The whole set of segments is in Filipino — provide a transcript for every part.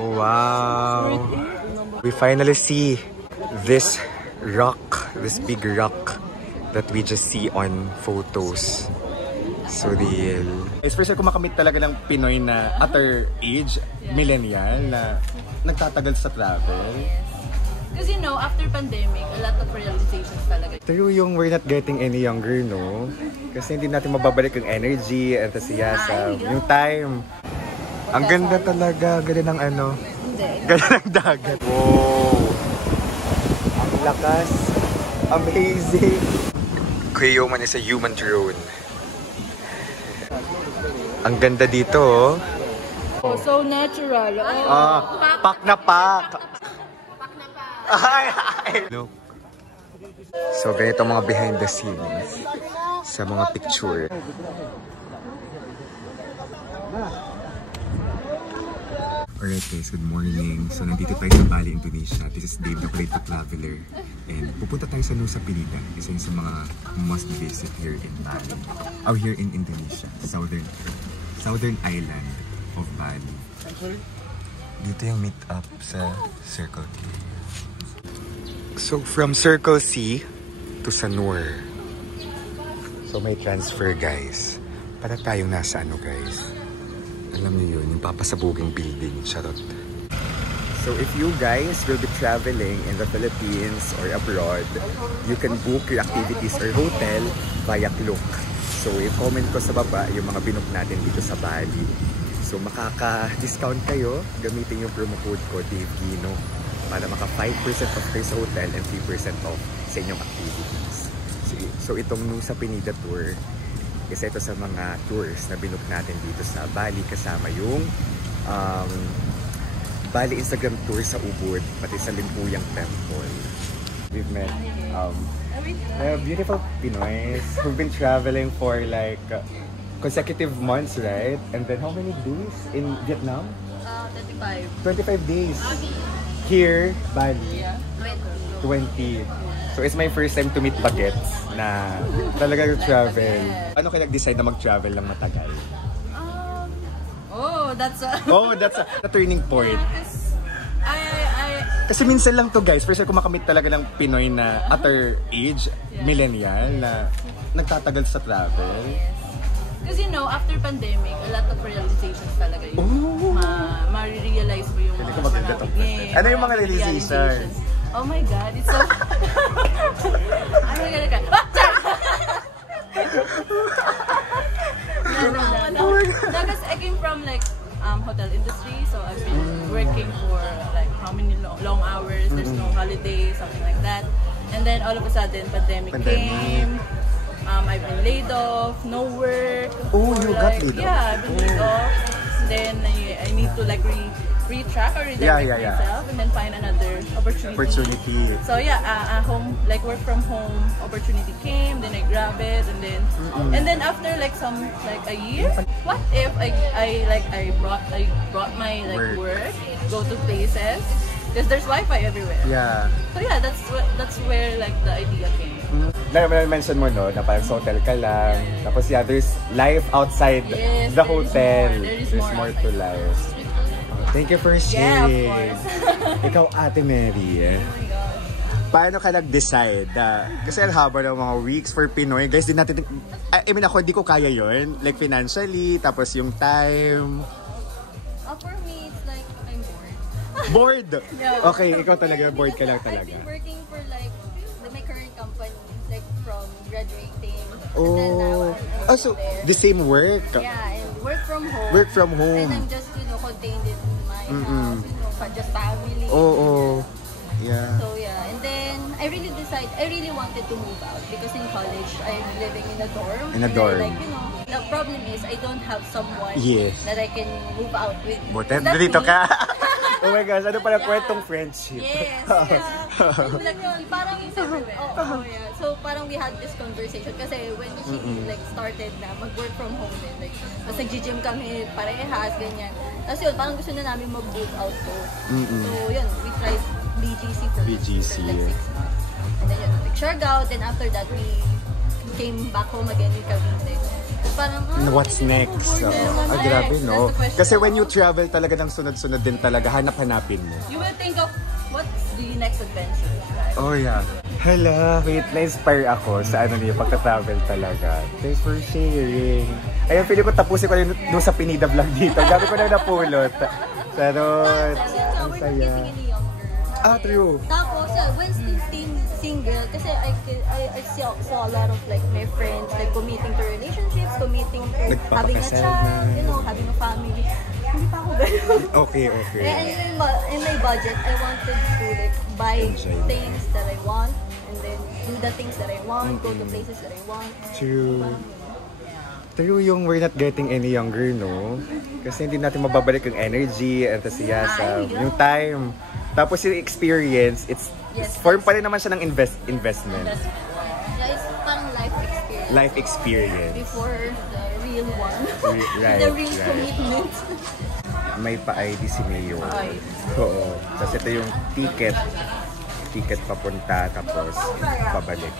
Oh, wow. We finally see this rock, this big rock that we just see on photos. So real. It's first time ko makamit talaga ng Pinoy na at our age, millennial, na nagtatagal sa travel. Because you know, after pandemic, a lot of realizations talaga. True yung we're not getting any younger, no? Kasi hindi natin mababalik yung energy, enthusiasm, yung time. Ang ganda talaga, ganda ng ano. Ganda ng dagat. Wow! Ang lakas. Amazing. Kuya Yoman is a human drone. Ang ganda dito, oh. Oh, so natural. Oh. Pak na pak. Look. So, ganito mga behind the scenes sa mga picture. Alright guys, good morning. So, nandito tayo sa Bali, Indonesia. This is Dave, the Creative Traveler. And pupunta tayo sa Nusa Penida. Isa yun sa mga must visit here in Bali. Or here in Indonesia. Southern island of Bali. Dito yung meet up sa Circle K. So, from Circle C to Sanur. So, may transfer guys. Para tayong nasa ano guys. Alam niyo yun, yung papasabuging building. Charot. So, if you guys will be traveling in the Philippines or abroad, you can book your activities or hotel via Klook. So, i-comment ko sa baba yung mga binook natin dito sa Bali. So, makaka-discount kayo gamitin yung promo code ko, Dave Gino, para maka 5% off kayo sa hotel and 3% off sa inyong activities. So, itong Nusa Penida tour, isa ito sa mga tours na binook natin dito sa Bali, kasama yung Bali Instagram tour sa Ubud, pati sa Limpuyang Temple. We've met beautiful Pinoys who've been traveling for like consecutive months, right? And then how many days in Vietnam? 25 days. Here, Bali, 20. So it's my first time to meet bagets na talaga travel. Ano kayo nag-decide na mag-travel lang matagal? That's a turning point. Kasi minsan lang to guys, first time ko makamit talaga ng Pinoy na at our age, millennial, na nagtatagal sa travel. Because you know, after pandemic, a lot of realizations talaga yung ma-realize mo yung mga marami. Ano yung mga realizations? Oh my God, it's so... No, because I came from like hotel industry, so I've been working for like how many long hours, there's no holiday, something like that. And then all of a sudden, pandemic came. I've been laid off, no work. Oh, you got laid off? Yeah, I've been laid off. Then I need to like retrack or redirect myself and then find another opportunity. So yeah, home, like work from home opportunity came, then I grab it, and then after like a year, what if I brought my like work, go to places, because there's Wi-Fi everywhere. Yeah. So yeah, that's where like the idea came. Na-mention mo no, na parang sa hotel ka lang, tapos yeah, there's life outside the hotel. There's more to life. Thank you for sharing. Yeah, of course. Ikaw, Ate Mary, paano ka nag-decide? Kasi ang haba ng mga weeks for Pinoy. Guys, I mean ako, di ko kaya yun. Like financially, tapos yung time. For me, it's like I'm bored. Bored? Yeah. Okay, ikaw talaga, bored ka lang talaga. I've been working for like my current company, like from graduating. Oh, so the same work? Yeah, and work from home. Work from home. And I'm just, contained in my house, just family. Oh. Yeah. So yeah, and then I really wanted to move out because in college I'm living in a dorm. In a dorm. Like, the problem is I don't have someone that I can move out with. Buti, dito ka. Oh my gosh, ano pala kwentong friendship? Yes. Like, parang everywhere. Yeah. So parang we had this conversation kasi when she like started na mag-work from home din, like tapos nag-gym kami parehas, ganyan. Tapos yun, parang gusto na namin mag-move out to. So yun, we tried BGC for like 6 months. And then yun, like Siargao, then after that we came back home again in Cavite. parang, What's next? Grabe, no? Kasi when you travel talaga ng sunod-sunod din talaga, hanap-hanapin mo. You will think of what's the next adventure, right? Oh, yeah. Hala, wait, na-inspire ako sa ano niyo, pagka-travel talaga. Thanks for sharing. Ayun, feeling ko tapusin ko na doon sa Pinida vlog dito. Gabi ko na napulot. Charot. Ang saya. True. Tapos, when still single, kasi I saw a lot of like my friends like committing to relationships, committing to having a child, you know, having a family. Hindi pa ako ganun. Okay. And in my budget, I wanted to like buy things that I want and then do the things that I want, go to places that I want. True yung we're not getting any younger, no? Kasi hindi natin mababalik yung energy, enthusiasm, yung time. Tapos yung experience, it's form pa rin naman siya ng investment. Yeah, it's parang life experience. Before the real one. Right, the real commitment. May pa-ID si Mayo. Oo. Tapos ito yung ticket papunta, tapos pabalik.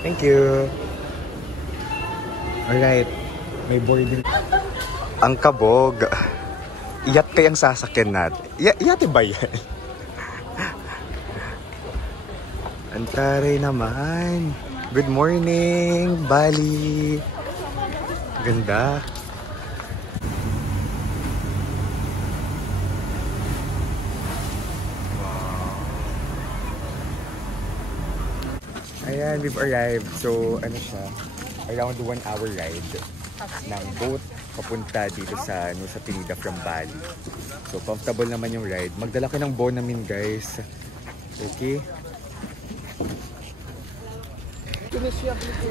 Thank you. Alright. May boarding. Ang kabog. Iyat kayang sasakyan natin. Iyate ba yan? Antaray naman. Good morning, Bali. Ganda. Ayan, we've arrived. So, ano siya? Around 1 hour ride ng boat papunta dito sa Pinida from Bali. So, comfortable naman yung ride. Magdala ko ng Bonamin, guys. Okay?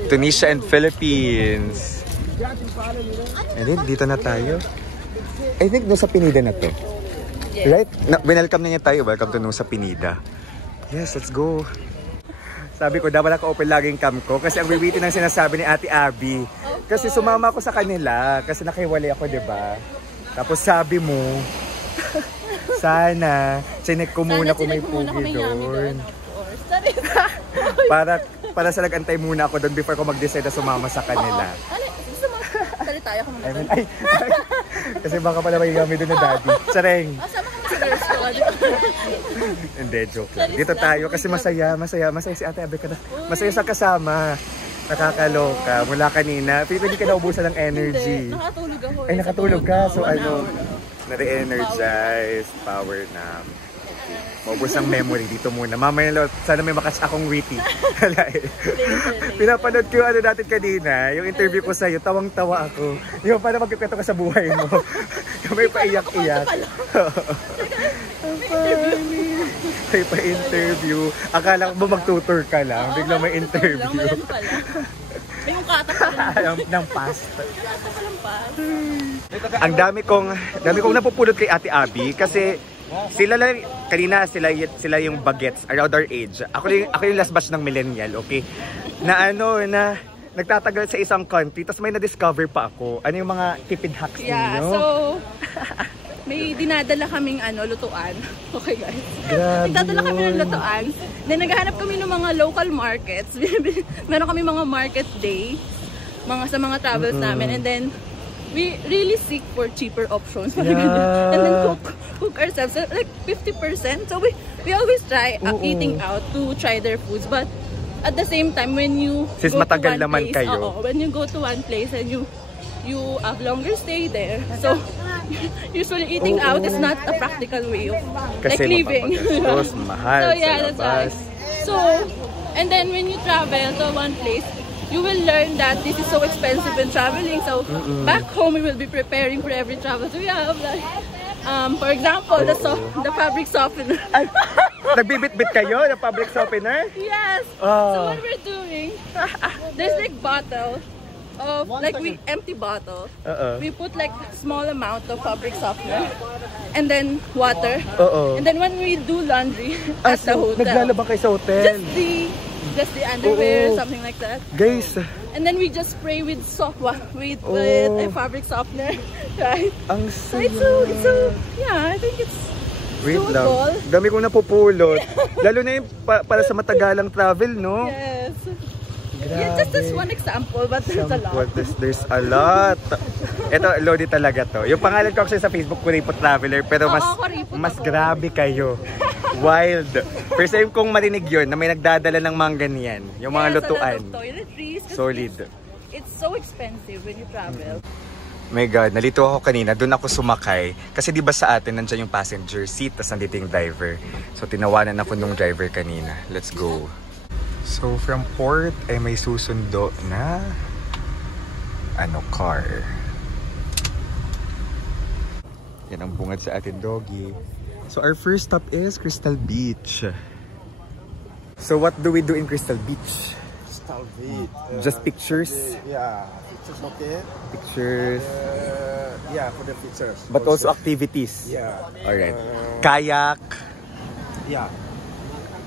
Tunisia and Philippines. And then, dito na tayo. I think sa Pinida na to. Right? Welcome na niya tayo. Welcome to sa Pinida. Yes, let's go. Sabi ko, dapat naka-open laging cam ko kasi ang bibitin ng sinasabi ni Ate Abby. Kasi sumama ako sa kanila kasi nakahiwalay ako, diba? Tapos sabi mo, sana, chinek ko muna kung may pugi doon. Para sa nag-antay muna ako doon before ko mag-decide na sumama sa kanila. Gusto mo, tali tayo ka muna doon. Kasi baka pala may kami doon na daddy. Sareng! Sama ka sa girls ko. Hindi, joke lang. Dito tayo kasi masaya si Ate Abby ka na. Masaya sa kasama. Nakakaloka. Mula kanina. Pero hindi ka naubusan ng energy. Hindi, nakatulog ako. Ay, nakatulog ka. So na-re-energize. Power nap. Okay. Maubos ang memory dito muna. Mamaya sana may makas akong witty. Pinapanood ko yung natin kanina. Yung interview ko sa'yo. Tawang-tawa ako. Yung para magkikwento ka sa buhay mo. Yung may paiyak-iyak. May pa-interview. Akala ko ba mag-tutor ka lang? Biglang may interview. May ukatak pa lang. Ng past. Ukatak pa lang past. Ang dami kong napupulot kay Ate Abby kasi sila lang, kanina sila yung bagets around our age. Ako yung last batch ng millennial, okay? Na nagtatagal sa isang country, tapos may na-discover pa ako. Ano yung mga tipid hacks ninyo? So may dinadala kaming lutuan. Okay guys. Grabe. Nagdadala kami ng lutuan. Then naghahanap kami ng mga local markets. Meron kami mga market day sa mga travels namin, and then we really seek for cheaper options. And then cook ourselves, so like 50%. So we always try eating out to try their foods, but at the same time when you since go matagal to one naman place, kayo. When you go to one place and you have longer stay there, so usually eating out is not a practical way of like living. Mahal. So yeah, that's why. So and then when you travel to one place, you will learn that this is so expensive when traveling. So back home, we will be preparing for every travel. So we have like, for example, the fabric softener. Ay, nagbibit-bit kayo ng fabric softener? Yes. So what we're doing, there's like bottle of like empty bottle. We put like small amount of fabric softener and then water. And then when we do laundry at the hotel, naglalaba kayo sa hotel. Just the underwear, something like that. Guys. And then we just spray with a fabric softener, right? Ang saya. So yeah, I think it's doable. Dami kong napupulot. Lalo na yung para sa matagalang travel, no? Yes. Yeah, just this one example, but there's a lot. There's a lot. Ito, Lodi talaga to. Yung pangalan ko actually sa Facebook, Kuripo Traveler, pero mas grabe kayo. Wild. First time kong marinig yun, na may nagdadala ng mga ganyan. Yung mga lutuan. Toiletries. Solid. It's so expensive when you travel. My God, nalito ako kanina. Doon ako sumakay. Kasi di ba sa atin, nandiyan yung passenger seat, tapos nandito yung driver. So, tinawanan ako nung driver kanina. Let's go. So, from port ay may susundo na car. Yan ang bungad sa atin, doggy. So, our first stop is Crystal Beach. So, what do we do in Crystal Beach? Crystal Beach. Just pictures? Yeah, pictures okay. Pictures. Yeah, for the pictures. But also activities? Yeah. Alright. Kayak? Yeah.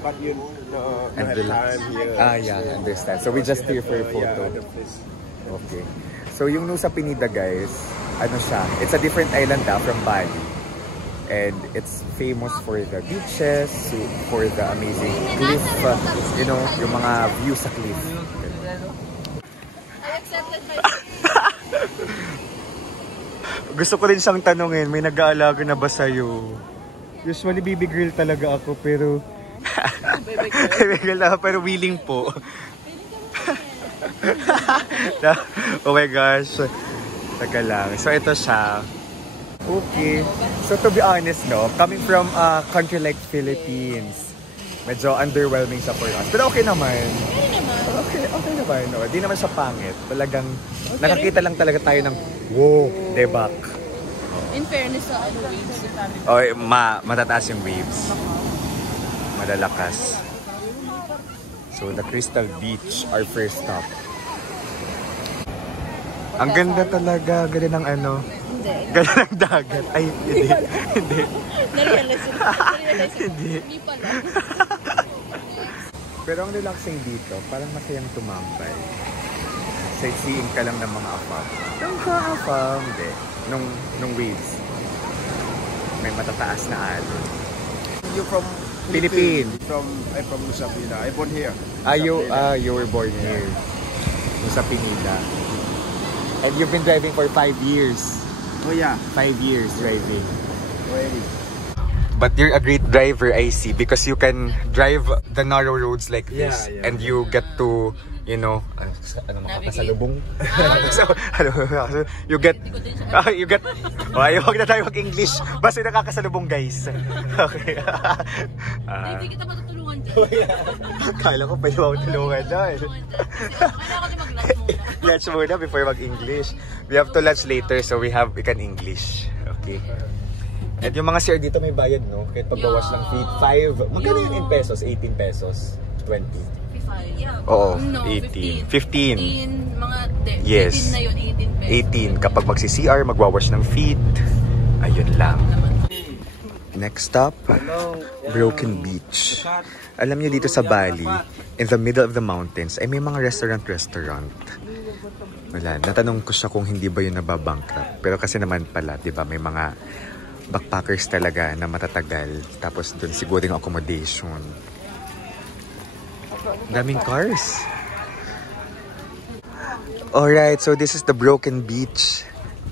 But you don't have time here. Yeah, I understand. So we just here for a photo. Okay. So yung Nusa Penida, guys, ano siya? It's a different island from Bali. And it's famous for the beaches, for the amazing cliff, you know, yung mga views sa cliff. I accepted my Gusto ko rin siyang tanungin, may nag-aalaga na ba sa'yo? Usually baby girl talaga ako, pero pero willing po. Oh my gosh. Taka lang. So ito siya. Okay. So to be honest, no, coming from a country like Philippines, medyo underwhelming siya for us. Pero okay naman. Okay naman. No? Di naman siya pangit. Talagang nakakita lang talaga tayo ng wow, debak. In fairness sa waves, Oh, matataas yung waves. Malalakas. So, the Crystal Beach, our first stop. Ang ganda talaga. Ganda ng ano. Ganda ng dagat. Ay, hindi. Hindi. Na-realize Hindi. Hindi pala. Pero ang relaxing dito, parang masayang tumambay. Sightseeing ka lang ng mga afam. Yung ka-afam, hindi. Nung waves. May matataas na alon. You from Philippines. I'm from Nusa Penida. I born here. You were born here. Nusa Penida. And you've been driving for 5 years. Oh yeah. 5 years driving. Already. But you're a great driver, I see, because you can drive the narrow roads like this, and you get to, you know, makakasalubong. So, you get, wag na tayo mag-English, basta nakakasalubong, guys. Okay. Hindi kita matutulungan dyan. Kala ko pwede mo tulungan dyan. Kailangan ko din mag-lunch muna. Lunch muna before mag-English. We have to lunch later, so we can English. Okay. At yung mga share dito may bayad, no? Kahit pagbawas ng feed, 5. Magkano yun in pesos? 18 pesos? 20? 55. Yeah. Oo, No, 18. 15. 15. Mga Yes. 18 na yun, 18 pesos. 18. Kapag magsi-CR, magwawash ng feet. Ayun lang. Next stop, Broken Beach. Alam niyo dito sa Bali, in the middle of the mountains, ay may mga restaurant. Wala, natanong ko siya kung hindi ba yun nababankrupt. Pero kasi naman pala, di ba, may mga backpackers talaga na matatagal. Tapos doon siguro yung accommodation. Daming cars. Alright, so this is the Broken Beach.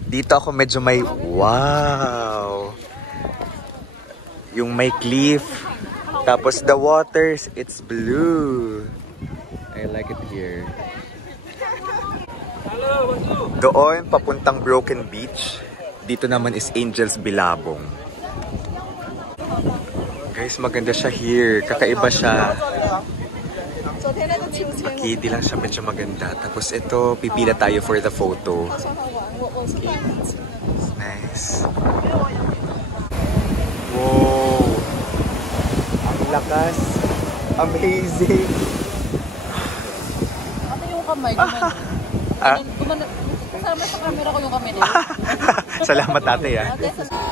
Dito ako medyo may wow. Yung may cliff. Tapos the waters, it's blue. I like it here. Doon, papuntang Broken Beach. Dito naman is Angels Bilabong. Guys, maganda siya here. Kakaiba siya. Makidi lang siya, medyo maganda. Tapos ito, pipila tayo for the photo. Okay. Nice. Wow! Ang lakas. Amazing. Ate yung kamay, gumana. Kasama sa camera ko yung kamay niya. Salamat ate ya. Ate, salamat.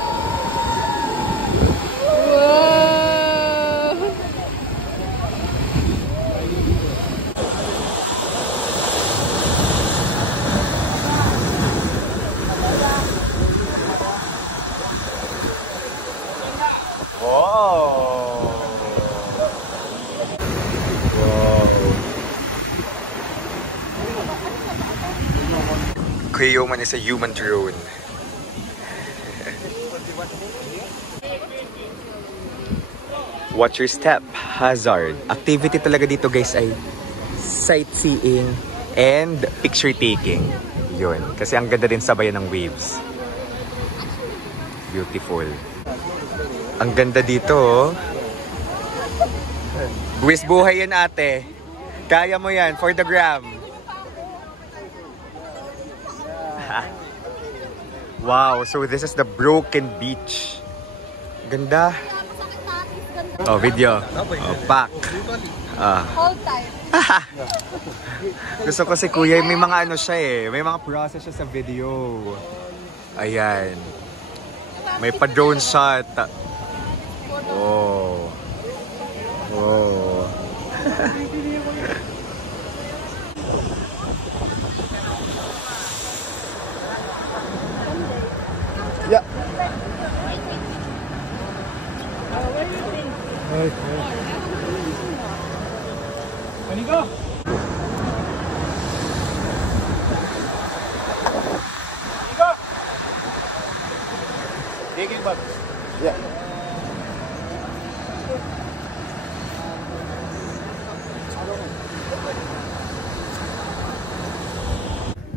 Kuya Yoman is a human drone. Watch your step, hazard. Activity talaga dito guys ay sightseeing and picture taking. Yun. Kasi ang ganda din sabayan ng waves. Beautiful. Ang ganda dito oh. Buwis buhay yan ate. Kaya mo yan for the gram. Wow, so this is the Broken Beach. Ganda. Oh, video. Oh, pack. Hold tight. Gusto ko si Kuya, may mga ano siya eh. May mga process siya sa video. Ayan. May pa-drone shot. Oh. Oh. Yeah. Anigo! Digging bag. Yeah.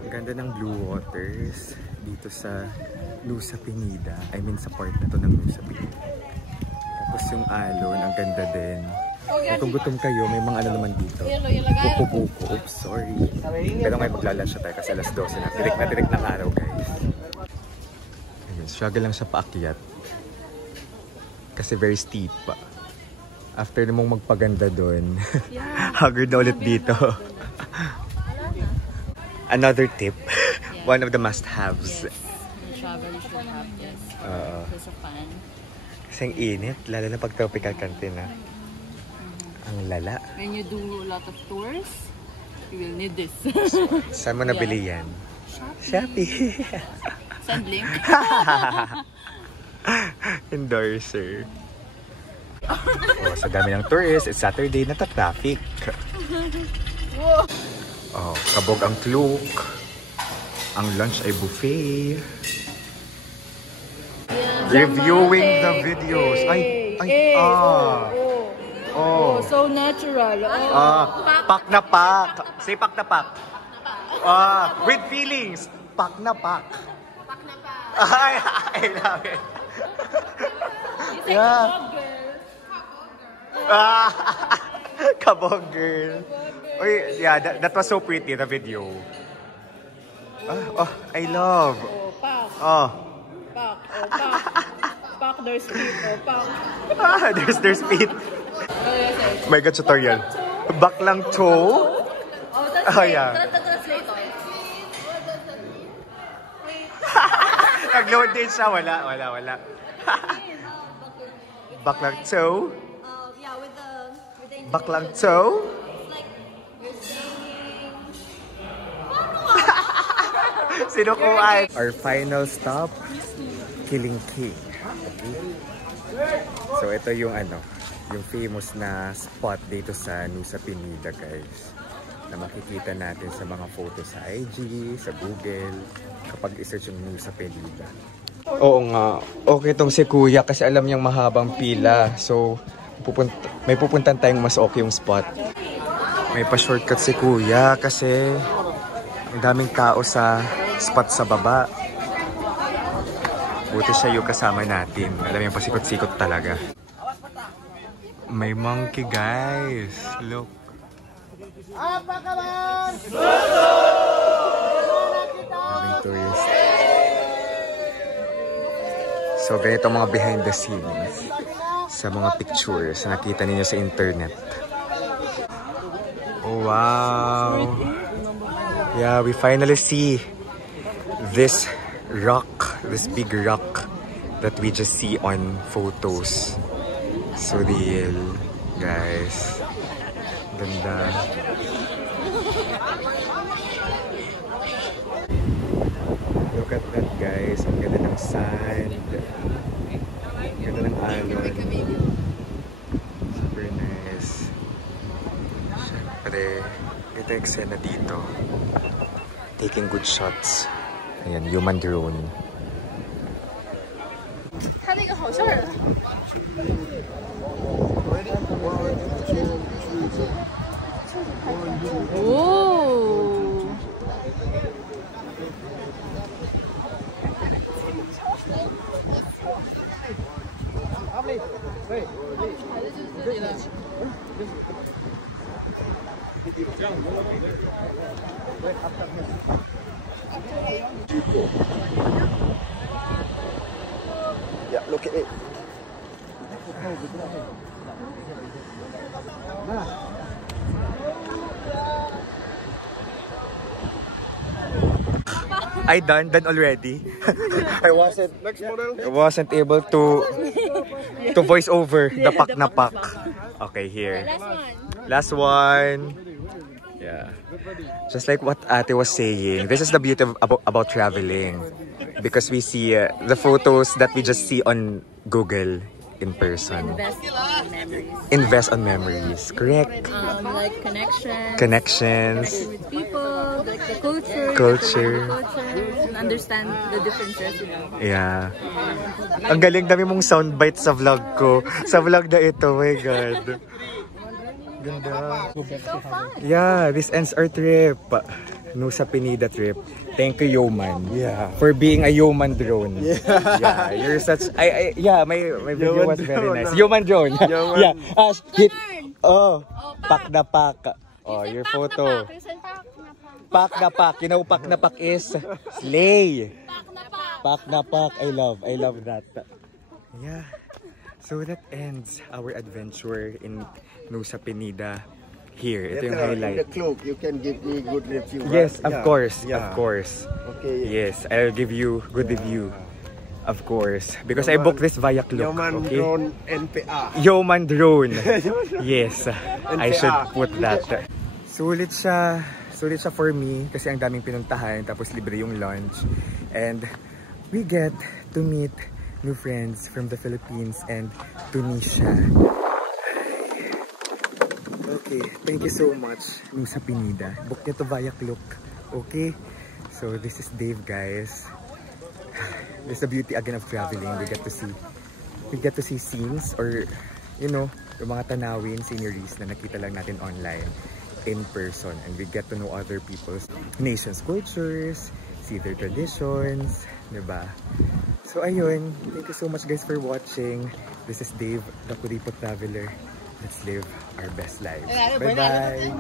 Ganda ng blue waters dito sa Nusa Penida. I mean sa part na to ng Nusa Penida. Tapos yung alon, ang ganda din. Kung gutom kayo, may mga ano naman dito. Buko-buko. Oops, sorry. Pero ngayon maglalanch tayo kasi alas 12 na. Direct ng araw guys. Ayun, struggle lang siya paakyat. Kasi very steep pa. After namang magpaganda doon, haggard na ulit dito. Another tip, one of the must-haves. Yes. The traveler should have this. Because of fun. Kasi ang init, lalo na pag tropical country na. Ang lala. When you do a lot of tours, you will need this. Saan mo nabili yan? Shopee. Send link. Endorser. Oh, sa dami ng tourists, it's Saturday, nata-traffic. Oh, kabog ang Klook. Ang lunch ay buffet. Reviewing the videos. Oh, so natural. pak na pak. Say pak na pak. With feelings. Pak na pak. Pak na pa. I love it. Yeah. Kabog girl. Uy, yeah, that was so pretty, the video. I love. Pak. Oh. Pak. Pak, there's feet. Pak. There's feet. My God, tutorial. Baklang toe. Oh, Yeah. The translator. Nag-load din siya. Wala. Baklang toe. Yeah, with the Baklang toe. It's like you're singing. Sino ko ay? Our final stop, Killing King. Okay. So ito yung yung famous na spot dito sa Nusa Penida guys. Na makikita natin sa mga photos sa IG, sa Google, kapag isearch yung Nusa Penida. Oo nga, okay tong si Kuya kasi alam niyang mahabang pila. So may pupuntan tayong mas okay yung spot. May pa-shortcut si Kuya kasi ang daming tao sa spot sa baba. Buti siya yung kasama natin. Alam yung pasikot-sikot talaga. May monkey guys. Look. Daming tourist. So ganito mga behind the scenes sa mga pictures na nakita ninyo sa internet. Oh wow. Yeah, we finally see this rock, this big rock that we just see on photos. So real, guys. Ganda. Look at that, guys. Ang ganda ng sand. Ang ganda ng alon. Super nice. Siyempre, ito yung eksena dito. Taking good shots. Ayan, human drone. Oh. Yeah, look at it. I done already. I wasn't. Next model. I wasn't able to voice over the pak na pak. Okay, here. Last one. Yeah. Just like what Ate was saying, this is the beauty of, about traveling. Because we see the photos that we just see on Google in person. Invest on memories. Correct. Like connections. Connections. With people, like the culture. And understand the differences, you know. Yeah. Ang galing, dami mong soundbite sa vlog ko. Sa vlog na ito, my God. Ganda. So fun. Yeah, this ends our trip. Nusa Penida trip. Thank you, Yoman. Yeah. For being a Yoman drone. Yeah. Yeah, you're such... yeah, my video Yoman was very drone, nice. ah. Yoman drone. Yoman. Yeah. Pak na pak. Oh, your photo. Pak na pak. You know, pak na pak is slay. Pak na pak. I love that. Yeah. So that ends our adventure in Nusa Penida. Here, ito yung highlight. The cloak, you can give me good review. Yes, right? of course, Yeah. of course. Okay. Yes, I'll give you good review. Of course, because I booked this via Klook. Yoman Okay? drone NPA. Yoman drone. Yes, I NPA. should put that. Sulit siya for me kasi ang daming pinuntahan tapos libre yung lunch. And we get to meet new friends from the Philippines and Tunisia. Okay, thank you so much, Nusa Penida. Book nyo to via Klook. Okay? So, this is Dave, guys. This is the beauty again of traveling. We get to see scenes or, you know, yung mga tanawin, sceneries na nakita lang natin online in person. And we get to know other people's nations' cultures, see their traditions, diba? So, ayun. Thank you so much, guys, for watching. This is Dave, the Kuripo Traveler. Let's live our best lives. Bye-bye!